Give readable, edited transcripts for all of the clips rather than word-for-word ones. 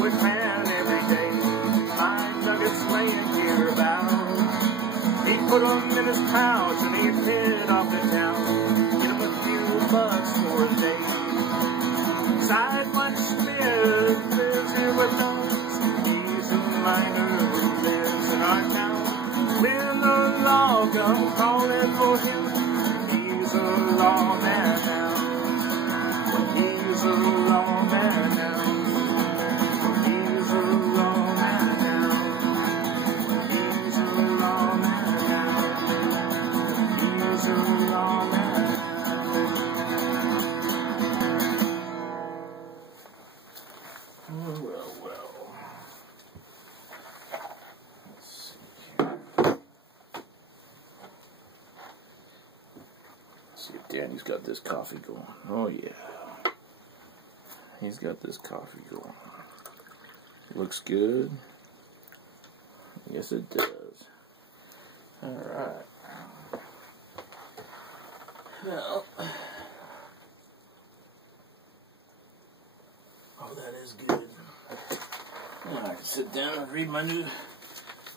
woodman every day. My nuggets laying here about. He'd put them in his pouch and he'd head off to town. Get him a few bucks for a day. Sidewinder Smith lives here with us. He's a miner who lives in our town. When the law comes calling for him, he's a lawman now. He's a lawman now. He's a lawman now. He's a lawman now. He's a lawman now. Well, well. Let's see here. Let's see if Danny's got this coffee going. Oh, yeah. He's got this coffee going. Looks good. Yes, it does. Alright. Well. Oh, that is good. Alright, sit down and read my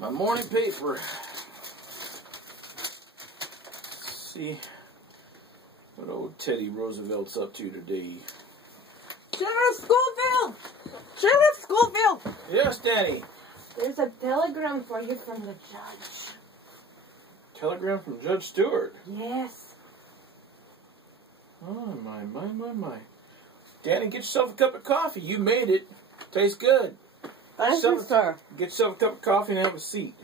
morning paper. See what old Teddy Roosevelt's up to today. Sheriff Schofield! Sheriff Schofield! Yes, Danny. There's a telegram for you from the judge. Telegram from Judge Stewart. Yes. Oh, my. Danny, get yourself a cup of coffee. You made it. Tastes good. Thank you, sir. Get yourself a cup of coffee and have a seat.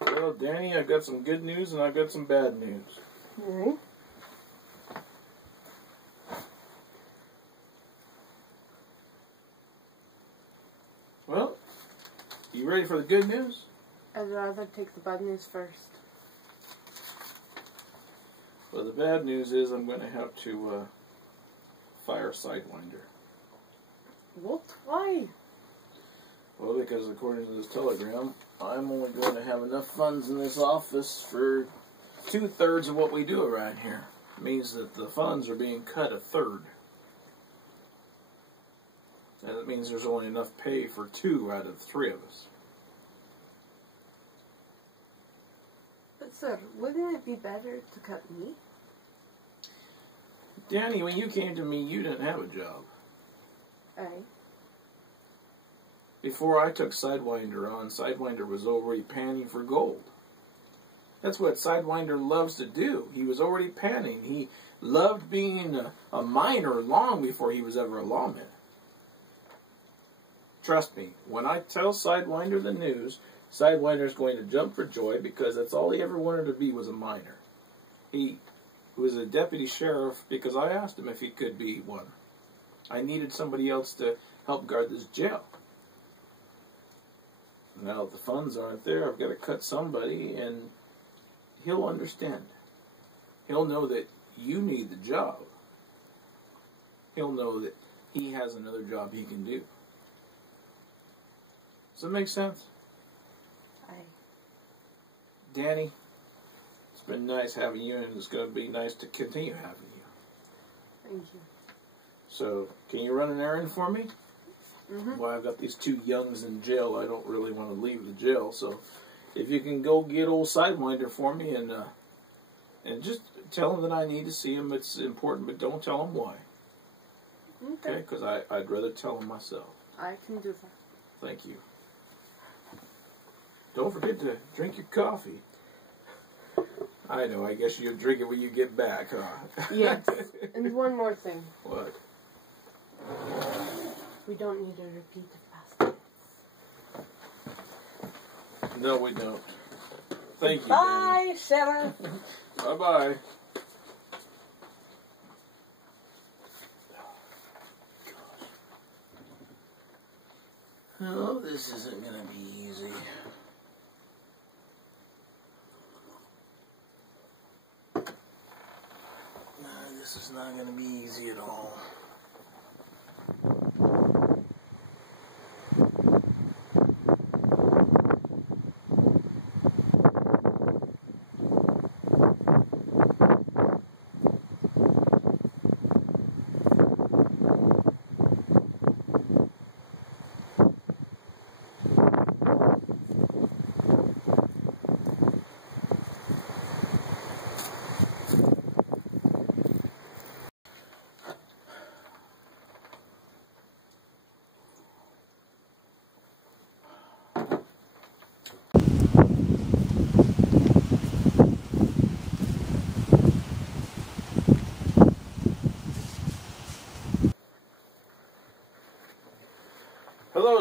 Well, Danny, I got some good news and I got some bad news. Alright. Well, you ready for the good news? I'd rather take the bad news first. Well, the bad news is I'm going to have to fire Sidewinder. What? Why? Well, because according to this telegram, I'm only going to have enough funds in this office for 2/3 of what we do around here. It means that the funds are being cut 1/3. And it means there's only enough pay for 2 out of 3 of us. But sir, wouldn't it be better to cut me? Danny, when you came to me, you didn't have a job. Aye. Before I took Sidewinder on, Sidewinder was already panning for gold. That's what Sidewinder loves to do. He was already panning. He loved being a miner long before he was ever a lawman. Trust me, when I tell Sidewinder the news, Sidewinder's going to jump for joy because that's all he ever wanted to be was a miner. He was a deputy sheriff because I asked him if he could be one. I needed somebody else to help guard this jail. Now if the funds aren't there, I've got to cut somebody, and he'll understand. He'll know that you need the job. He'll know that he has another job he can do. Does that make sense? Aye. Danny, it's been nice having you, and it's going to be nice to continue having you. Thank you. So, can you run an errand for me? Mm-hmm. Well, I've got these 2 youngs in jail. I don't really want to leave the jail, so if you can go get old Sidewinder for me and just tell him that I need to see him. It's important, but don't tell him why. Okay? Because I'd rather tell him myself. I can do that. Thank you. Don't forget to drink your coffee. I know, I guess you'll drink it when you get back, huh? Yes. And one more thing. What? We don't need a repeat of past nights. No, we don't. Thank you, Bye, Sheriff. Bye-bye. Oh, this isn't going to be easy. No, this is not going to be easy at all.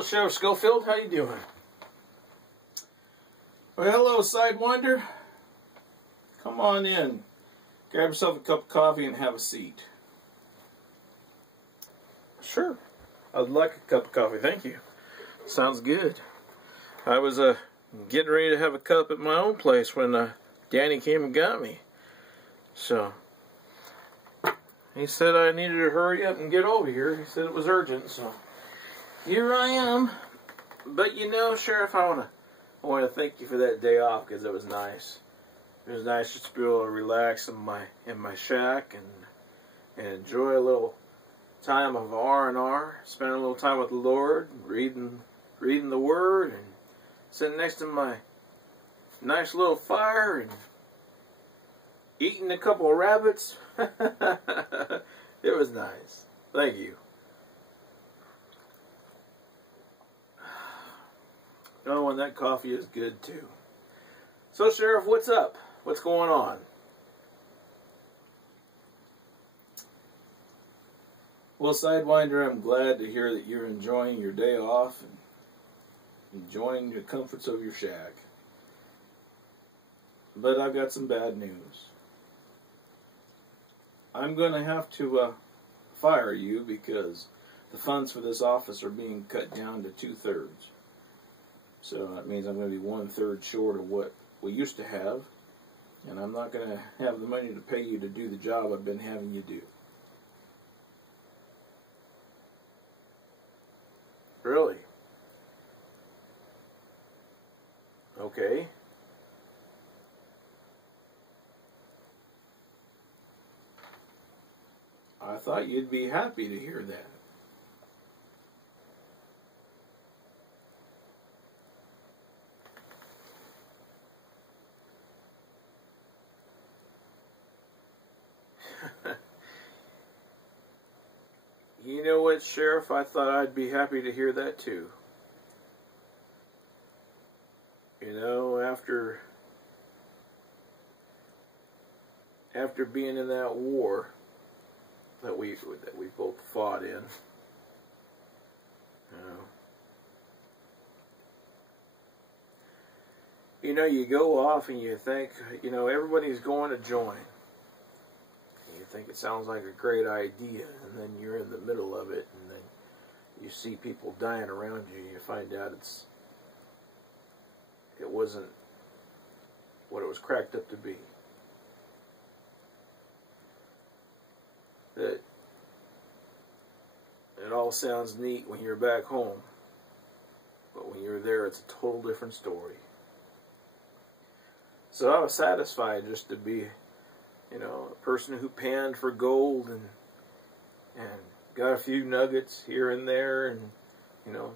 Sheriff Schofield. How you doing? Well, hello, Sidewinder. Come on in. Grab yourself a cup of coffee and have a seat. Sure. I'd like a cup of coffee, thank you. Sounds good. I was getting ready to have a cup at my own place when Danny came and got me. So he said I needed to hurry up and get over here. He said it was urgent, so here I am. But you know, Sheriff, I want to thank you for that day off, because it was nice. It was nice just to be able to relax in my shack and enjoy a little time of R&R, spend a little time with the Lord, reading the Word, and sitting next to my nice little fire and eating a couple of rabbits. It was nice. Thank you. Oh, and that coffee is good too. So, Sheriff, what's up? What's going on? Well, Sidewinder, I'm glad to hear that you're enjoying your day off and enjoying the comforts of your shack. But I've got some bad news. I'm going to have to fire you because the funds for this office are being cut down to 2/3. So that means I'm going to be 1/3 short of what we used to have. And I'm not going to have the money to pay you to do the job I've been having you do. Really? Okay. I thought you'd be happy to hear that. You know what, Sheriff? I thought I'd be happy to hear that too. You know, after being in that war that we both fought in, you know, you go off and you think, you know, everybody's going to join. You think it sounds like a great idea, and then you're in the middle of it, and then you see people dying around you, and you find out it wasn't what it was cracked up to be. That it all sounds neat when you're back home, but when you're there, it's a total different story. So I was satisfied just to be, you know, a person who panned for gold and got a few nuggets here and there, and, you know,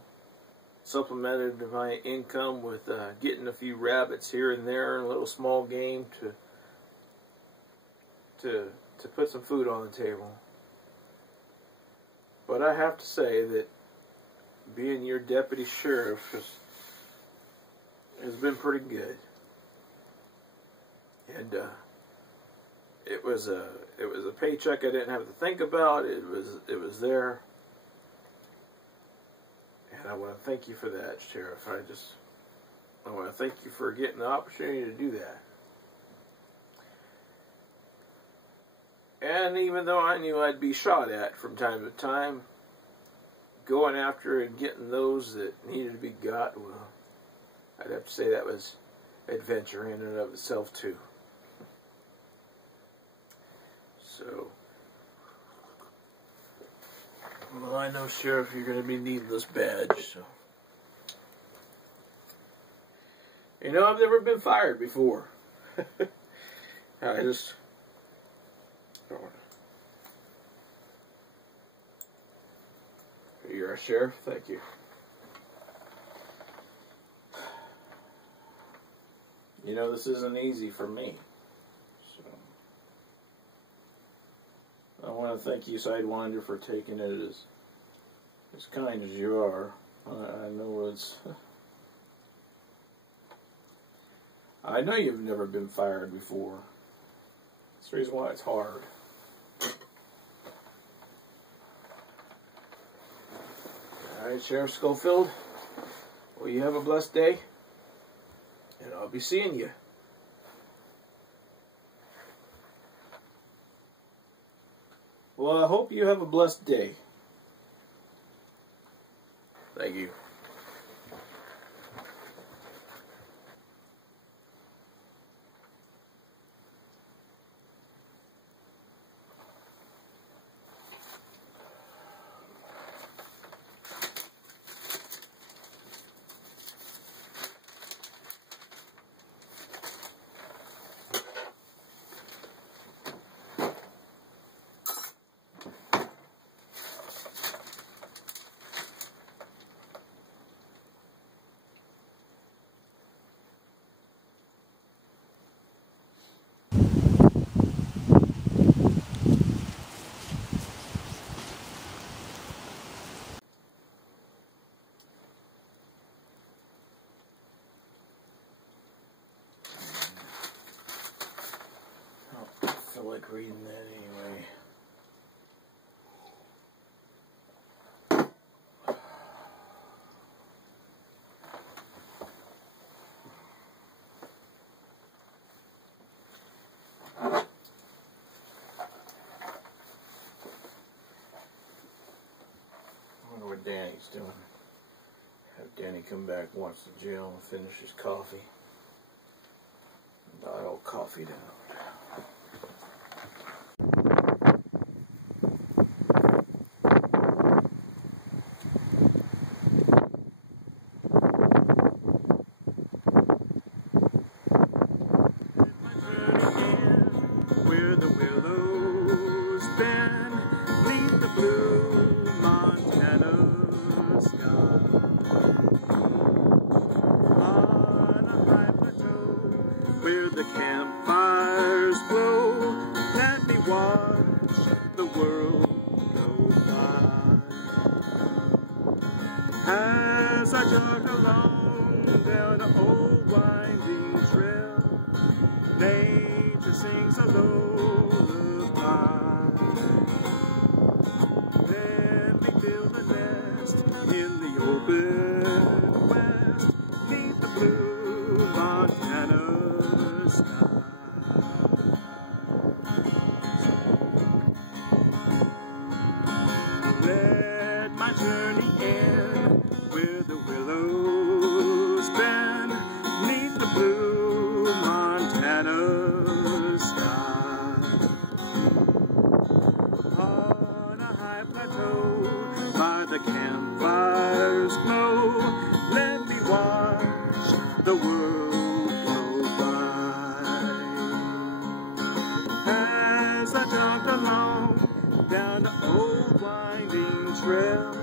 supplemented my income with getting a few rabbits here and there and a little small game to put some food on the table. But I have to say that being your deputy sheriff has been pretty good. And it was a paycheck I didn't have to think about. It was there. And I want to thank you for that, Sheriff. I want to thank you for getting the opportunity to do that. And even though I knew I'd be shot at from time to time, going after and getting those that needed to be got, well, I'd have to say that was adventure in and of itself too. So, well, I know, Sheriff, you're going to be needing this badge, so. You know, I've never been fired before. I just... You're a sheriff? Thank you. You know, this isn't easy for me. So I want to thank you, Sidewinder, for taking it as kind as you are. I know I know you've never been fired before. That's the reason why it's hard. Alright, Sheriff Schofield. Well, you have a blessed day, and I'll be seeing you. Well, I hope you have a blessed day. Thank you. I feel like reading that anyway. I wonder what Danny's doing. Have Danny come back once to jail and finish his coffee. Dial old coffee down. Where the willows bend, neath the blue Montana sky. On a high plateau, where the campfires glow, let me watch the world go by. As I jog along down an old winding trail, nature sings a lullaby. Let me build a nest in the open west, neath the blue Montana sky. Let my journey end where the willows bend, neath the blue Montana sky. On a high plateau, by the campfire's glow, let me watch the world go by. As I jogged along down the old winding trail,